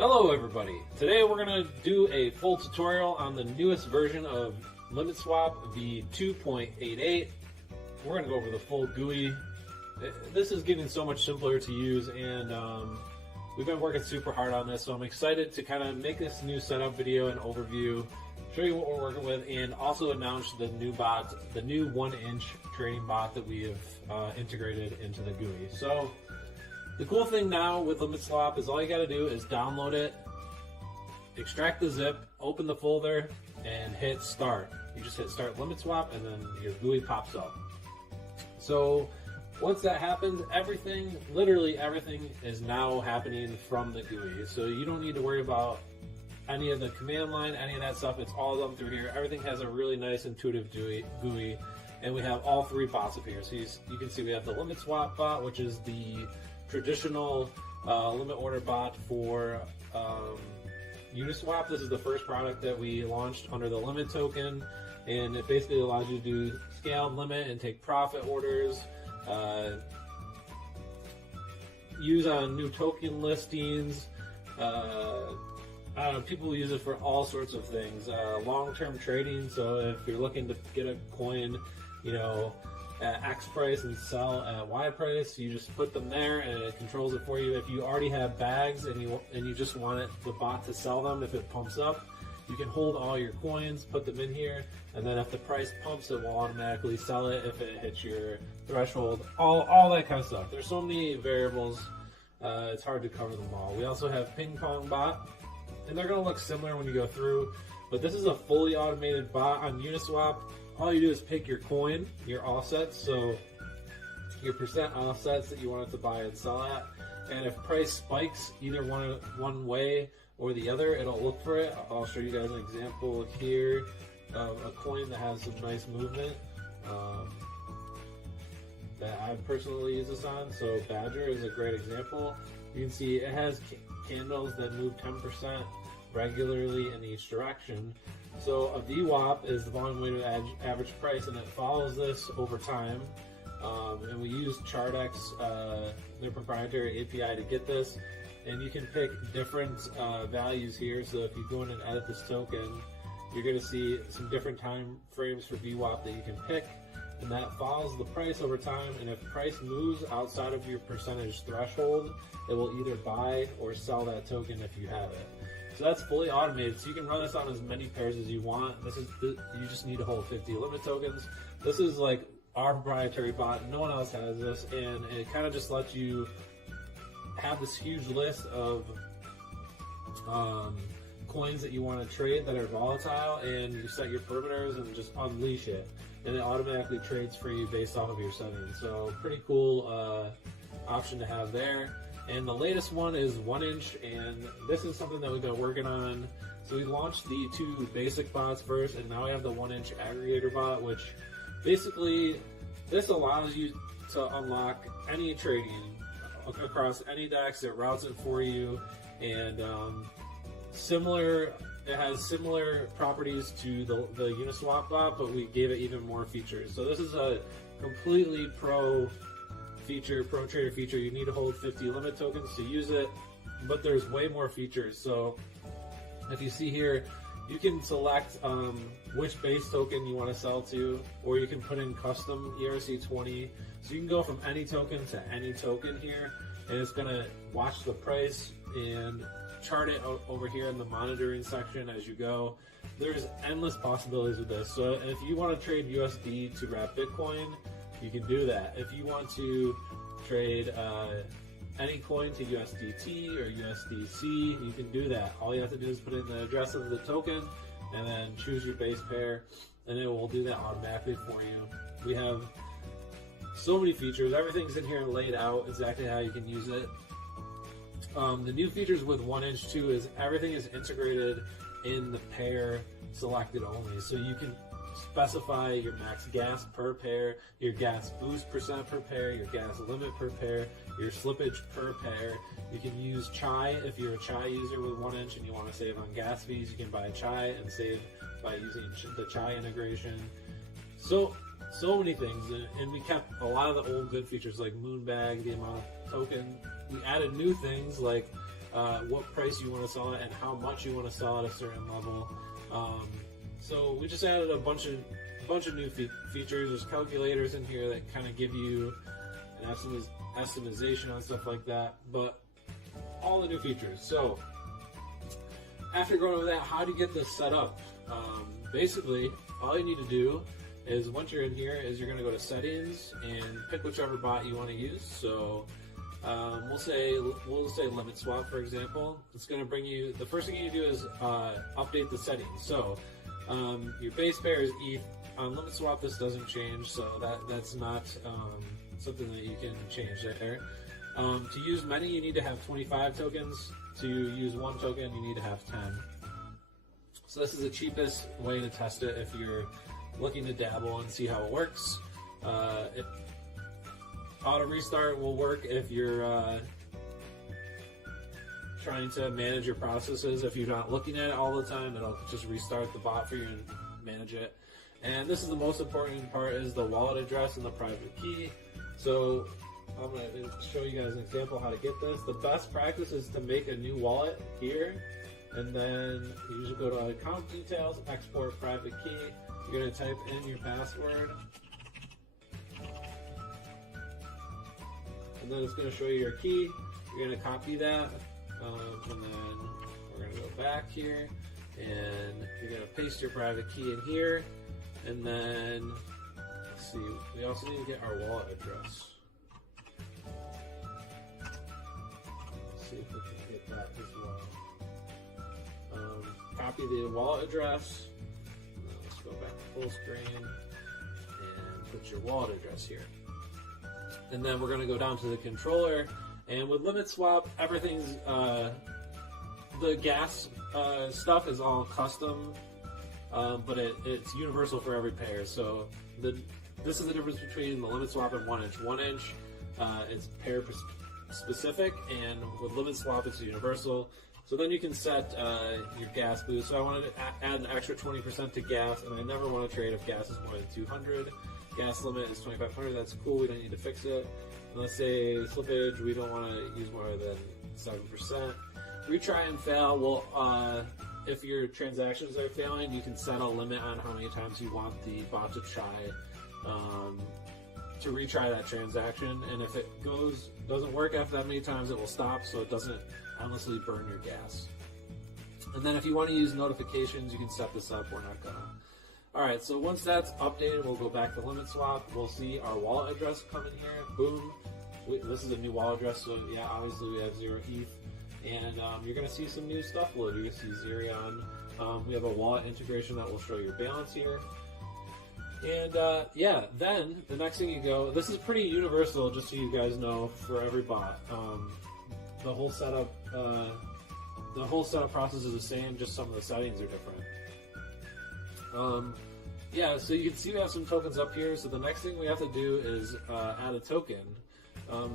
Hello everybody! Today we're going to do a full tutorial on the newest version of Uniswap v2.88. We're going to go over the full GUI. This is getting so much simpler to use, and we've been working super hard on this, so I'm excited to kind of make this new setup video and overview, show you what we're working with, and also announce the new bot, the new 1-inch trading bot that we have integrated into the GUI. So the cool thing now with Uniswap is all you got to do is download it, extract the zip, open the folder, and hit start. You just hit start Uniswap, and then your GUI pops up. So once that happens, everything, literally everything, is now happening from the GUI. So you don't need to worry about any of the command line, any of that stuff. It's all done through here. Everything has a really nice intuitive GUI, and we have all three bots up here. So you can see we have the Uniswap bot, which is the traditional limit order bot for Uniswap. This is the first product that we launched under the limit token, and it basically allows you to do scaled limit and take profit orders, use on new token listings. I don't know, people use it for all sorts of things. Long-term trading, so if you're looking to get a coin, you know, at X price and sell at Y price, you just put them there and it controls it for you. If you already have bags and you just want the bot to sell them, if it pumps up, you can hold all your coins, put them in here, and then if the price pumps, it will automatically sell it if it hits your threshold. All that kind of stuff. There's so many variables, it's hard to cover them all. We also have ping pong bot, and they're going to look similar when you go through, but this is a fully automated bot on Uniswap. All you do is pick your coin, your offsets, so your percent offsets that you want it to buy and sell at, and if price spikes either one way or the other, it'll look for it. I'll show you guys an example here of a coin that has some nice movement that I personally use this on. So Badger is a great example. You can see it has candles that move 10% regularly in each direction. So a VWAP is the volume weighted average price, and it follows this over time. And we use ChartX, their proprietary API, to get this. And you can pick different values here. So if you go in and edit this token, you're going to see some different time frames for VWAP that you can pick, and that follows the price over time. And if price moves outside of your percentage threshold, it will either buy or sell that token if you have it. So that's fully automated, so you can run this on as many pairs as you want. You just need to hold 50 limit tokens. This is like our proprietary bot. No one else has this, and it kind of just lets you have this huge list of coins that you want to trade that are volatile, and you set your perimeters and just unleash it, and it automatically trades for you based off of your settings. So pretty cool option to have there. And the latest one is 1-inch, and this is something that we've been working on. So we launched the two basic bots first, and now we have the 1-inch aggregator bot, which basically this allows you to unlock any trading across any DEX. It routes it for you, and it has similar properties to the Uniswap bot, but we gave it even more features. So this is a completely pro trader feature. You need to hold 50 limit tokens to use it, but there's way more features. So if you see here, you can select which base token you want to sell to, or you can put in custom ERC20. So you can go from any token to any token here, and it's going to watch the price and chart it over here in the monitoring section as you go. There's endless possibilities with this. So if you want to trade USD to wrap Bitcoin, you can do that. If you want to trade any coin to USDT or USDC, you can do that. All you have to do is put in the address of the token and then choose your base pair, and it will do that automatically for you. We have so many features. Everything's in here laid out exactly how you can use it. The new features with 1-inch too is everything is integrated in the pair selected only. So you can specify your max gas per pair, your gas boost percent per pair, your gas limit per pair, your slippage per pair. You can use Chai if you're a Chai user with 1-inch and you want to save on gas fees. You can buy Chai and save by using the Chai integration. So many things, and we kept a lot of the old good features like Moonbag, the amount of token. We added new things like what price you want to sell it and how much you want to sell at a certain level. So we just added a bunch of new features. There's calculators in here that kind of give you an estimation on stuff like that, but all the new features. So after going over that, how do you get this set up? Basically, all you need to do is once you're in here is you're going to go to settings and pick whichever bot you want to use. So we'll say limit swap, for example. It's going to bring you, the first thing you do is update the settings. So your base pair is ETH. On limit swap, this doesn't change, so that's not something that you can change there. To use many, you need to have 25 tokens. To use one token, you need to have 10. So this is the cheapest way to test it if you're looking to dabble and see how it works. Auto restart will work if you're trying to manage your processes. If you're not looking at it all the time, it'll just restart the bot for you and manage it. And this is the most important part, is the wallet address and the private key. So I'm going to show you guys an example how to get this. The best practice is to make a new wallet here, and then you usually go to account details, export private key. You're going to type in your password, and then it's going to show you your key. You're going to copy that, and then we're going to go back here, and you're going to paste your private key in here, and then let's see, we also need to get our wallet address. See if we can get that as well. Copy the wallet address. Let's go back to full screen and put your wallet address here. And then we're going to go down to the controller. And with limit swap, everything's the gas stuff is all custom, but it's universal for every pair. So this is the difference between the limit swap and 1 inch. 1 inch is pair specific, and with limit swap it's universal. So then you can set your gas boost. So I wanted to add an extra 20% to gas, and I never want to trade if gas is more than 200. Gas limit is 2,500. That's cool. We don't need to fix it. And let's say slippage, we don't want to use more than 7%. Retry and fail. Well, if your transactions are failing, you can set a limit on how many times you want the bot to try to retry that transaction, and if it doesn't work after that many times, it will stop, so it doesn't endlessly burn your gas. And then if you want to use notifications, you can set this up. We're not gonna. All right, so once that's updated, we'll go back to limit swap. We'll see our wallet address come in here. Boom. This is a new wallet address, so yeah, obviously we have 0 ETH, and you're gonna see some new stuff load. You're gonna see Zerion. We have a wallet integration that will show your balance here. And yeah, then the next thing you go, this is pretty universal, just so you guys know, for every bot. The whole setup process is the same, just some of the settings are different. Yeah, so you can see we have some tokens up here. So the next thing we have to do is add a token.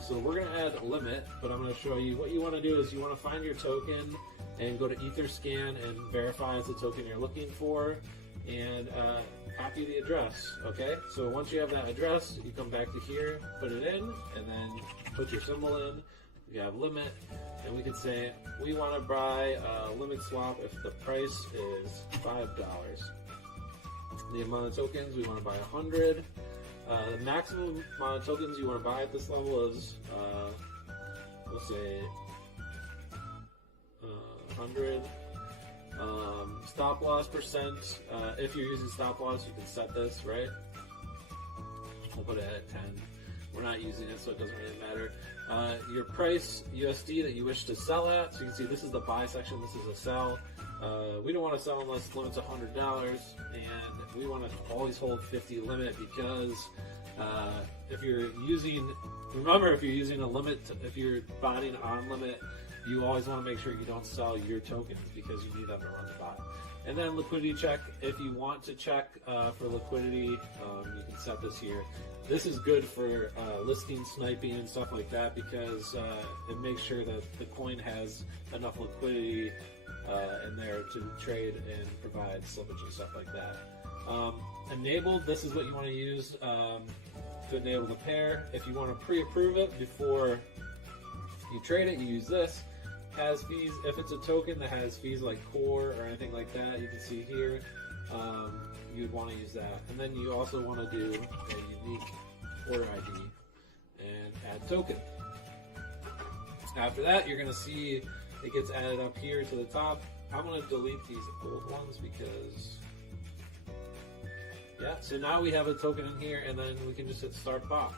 So we're going to add a limit, but I'm going to show you what you want to do is you want to find your token and go to Etherscan and verify it's the token you're looking for, and copy the address. Okay, so once you have that address, you come back to here, put it in, and then put your symbol in. We have limit, and we can say we want to buy a limit swap if the price is $5. The amount of tokens we want to buy 100. The maximum amount of tokens you want to buy at this level is we'll say 100. Stop loss percent. If you're using stop loss, you can set this, right? We'll put it at 10. We're not using it, so it doesn't really matter. Your price USD that you wish to sell at. So you can see this is the buy section. This is a sell. We don't want to sell unless the limit's $100, and we want to always hold 50 limit because if you're using a limit, if you're botting on limit, you always want to make sure you don't sell your tokens because you need them to run the bot. And then liquidity check. If you want to check for liquidity, you can set this here. This is good for listing sniping and stuff like that because it makes sure that the coin has enough liquidity in there to trade and provide slippage and stuff like that. Enabled, this is what you want to use to enable the pair. If you want to pre-approve it before you trade it, you use this. has fees. If it's a token that has fees like core or anything like that, you can see here, you'd want to use that. And then you also want to do a unique order ID and add token. After that, you're going to see it gets added up here to the top. I'm going to delete these old ones because, yeah, so now we have a token in here, and then we can just hit start bot.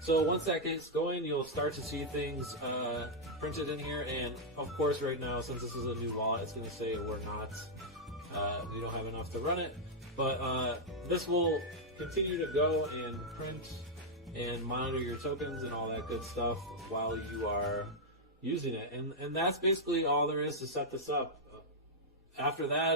So once that gets going, you'll start to see things printed in here, and of course right now, since this is a new wallet, it's going to say we don't have enough to run it, but this will continue to go and print and monitor your tokens and all that good stuff while you are using it. And that's basically all there is to set this up. After that,